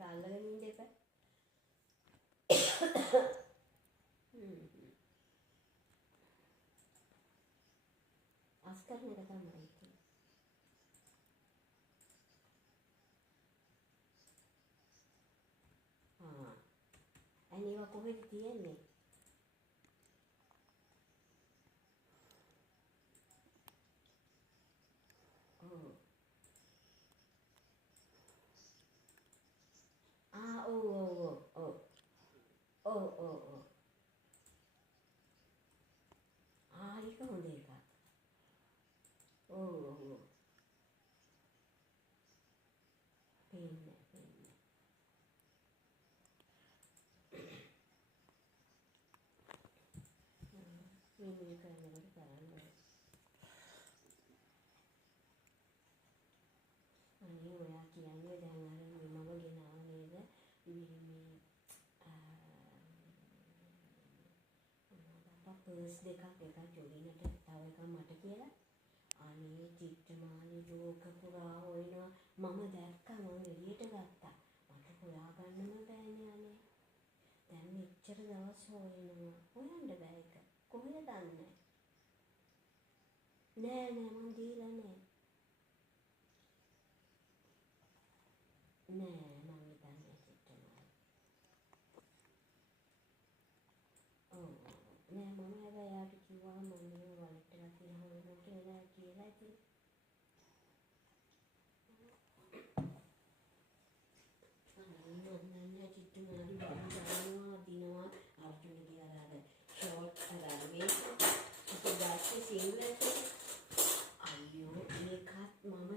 ඒක අල්ලගෙන ඉන්න එපා. අස්කරන එක තමයි තියෙන්නේ. අනේවා කොහෙද තියෙන්නේ? ඔව්. ඔව්. ඒක හොඳ එකක්. ඔව්. පේන්නේ. මේ කරනකොට කරන්න. අනේ ඔයා කියන්නේ දැන් අර මම ගෙනාව නේද? පර්ස් දෙකක් ජොලිනට තව එකක් මට කියලා. අනේ චිත්‍රමාලි ලෝක පුරා හොයනවා. මම දැක්කා මම එළියට ගත්තා. මට හොයාගන්නම බෑනේ අනේ. දැන් මෙච්චර දවස් හොයනවා. හොයන්න බෑ එක. කොහෙද දන්නේ? නෑ මම දීලා නෑ. නෑ මම හිතන්නේ චිත්‍රමාලි. ඔව්. නෑ මම හැබැයි යාට කිව්වා මම මේ වලට් එකක් තියලා හොයනවා කියලා ඉතින් නෑ චිත්‍රමාලි බලනවා දිනවා අර්ජුන කියලා අර ෂෝට් කරන්නේ ඒක දැක්කේ සිංගල් එක අයියෝ ඒකත් මම